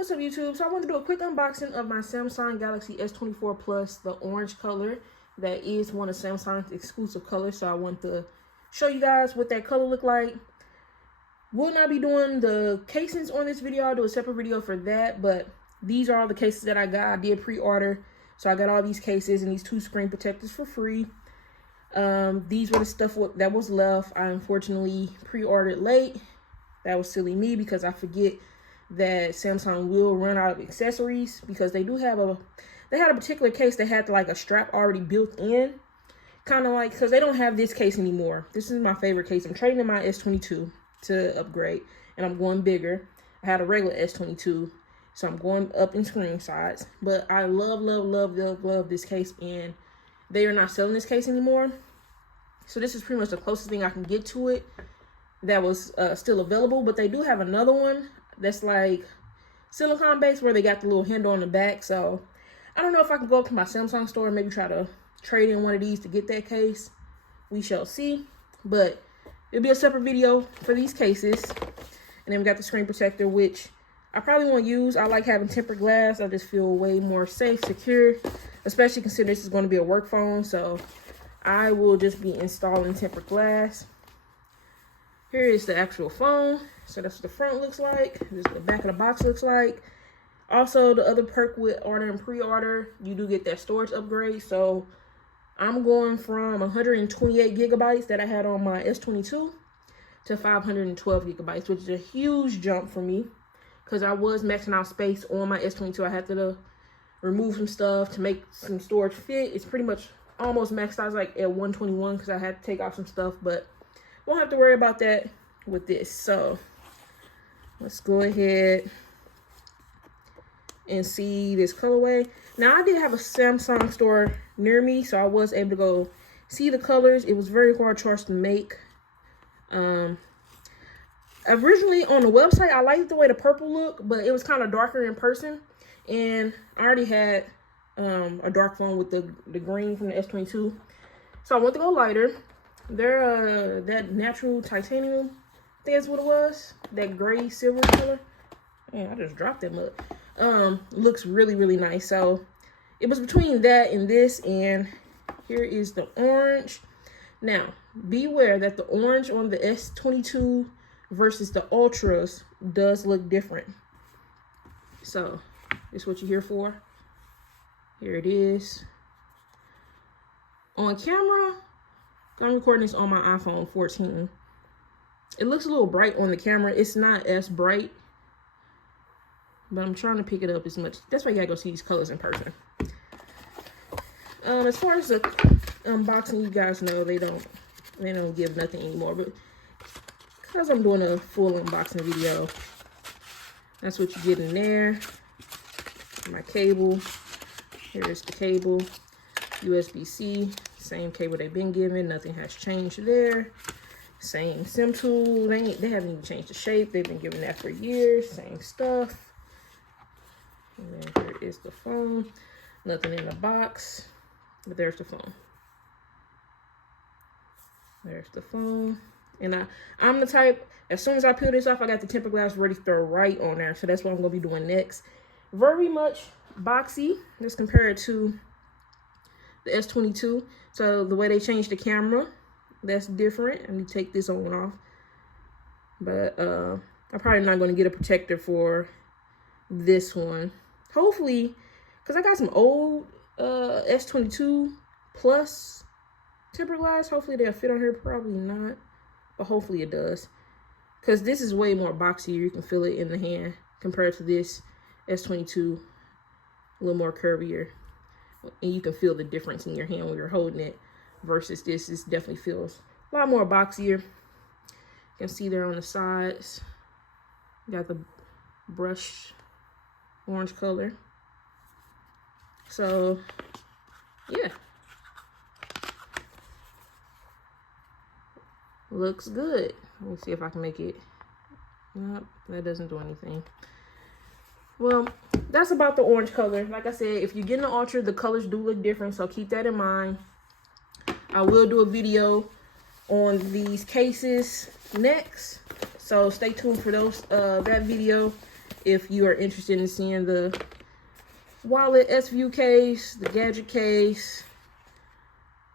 What's up, YouTube? So I want to do a quick unboxing of my Samsung Galaxy S24 Plus, the orange color. That is one of Samsung's exclusive colors, so I want to show you guys what that color look like. Will not be doing the casings on this video. I'll do a separate video for that, but these are all the cases that I got. I did pre-order, so I got all these cases and these 2 screen protectors for free. These were the stuff that was left. I unfortunately pre-ordered late. That was silly me because I forget that Samsung will run out of accessories, because they do have they had a particular case that had like a strap already built in, kind of like, because they don't have this case anymore. This is my favorite case. I'm trading in my S22 to upgrade, and I'm going bigger. I had a regular S22, so I'm going up in screen size, but I love this case, and they are not selling this case anymore. So this is pretty much the closest thing I can get to it that was still available. But they do have another one that's like silicone based, where they got the little handle on the back. So I don't know if I can go up to my Samsung store and maybe try to trade in one of these to get that case. We shall see, but it'll be a separate video for these cases. And then we got the screen protector, which I probably won't use. I like having tempered glass. I just feel way more safe, secure, especially considering this is going to be a work phone. So I will just be installing tempered glass. Here is the actual phone. So that's what the front looks like. This is the back of the box looks like. Also, the other perk with order and pre-order, you do get that storage upgrade. So I'm going from 128 gigabytes that I had on my S22 to 512 gigabytes, which is a huge jump for me, because I was maxing out space on my S22. I had to remove some stuff to make some storage fit. It's pretty much almost maxed out, like at 121, because I had to take off some stuff, but won't have to worry about that with this. So let's go ahead and see this colorway. Now, I did have a Samsung store near me, so I was able to go see the colors. It was very hard choice to make. Originally on the website, I liked the way the purple looked, but it was kind of darker in person, and I already had a dark phone with the green from the S22, so I went to go lighter. They're that natural titanium, I think that's what it was, that gray silver color. Man, I just dropped that mug. Looks really nice. So it was between that and this, and here is the orange. Now, beware that the orange on the S22 versus the Ultras does look different. So this is what you're here for. Here it is. On camera, I'm recording this on my iPhone 14. It looks a little bright on the camera. It's not as bright, but I'm trying to pick it up as much. That's why you gotta go see these colors in person. As far as the unboxing, you guys know they don't give nothing anymore, but because I'm doing a full unboxing video, that's what you get in there. My cable. Here's the cable. USB-C. Same cable they've been given. Nothing has changed there. Same SIM tool. They haven't even changed the shape. They've been giving that for years. Same stuff. And then here is the phone. Nothing in the box, but there's the phone. There's the phone. And I'm the type, as soon as I peel this off, I got the tempered glass ready to throw right on there. So that's what I'm going to be doing next. Very much boxy. Let's compare it to the S22. So the way they changed the camera, that's different. Let me take this on and off. But I'm probably not going to get a protector for this one. Hopefully, because I got some old S22 Plus tempered glass. Hopefully they'll fit on here. Probably not, but hopefully it does, because this is way more boxy. You can feel it in the hand compared to this S22, a little more curvier, and you can feel the difference in your hand when you're holding it versus this. This definitely feels a lot more boxier. You can see there on the sides, you got the brushed orange color. So yeah, looks good. Let me see if I can make it. Nope, that doesn't do anything. Well, that's about the orange color. Like I said, if you're getting the Ultra, the colors do look different, so keep that in mind. I will do a video on these cases next, so stay tuned for those that video. if you are interested in seeing the wallet S-View case, the gadget case,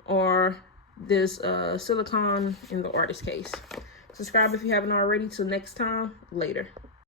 or this silicone in the artist case. Subscribe if you haven't already. Till next time, later.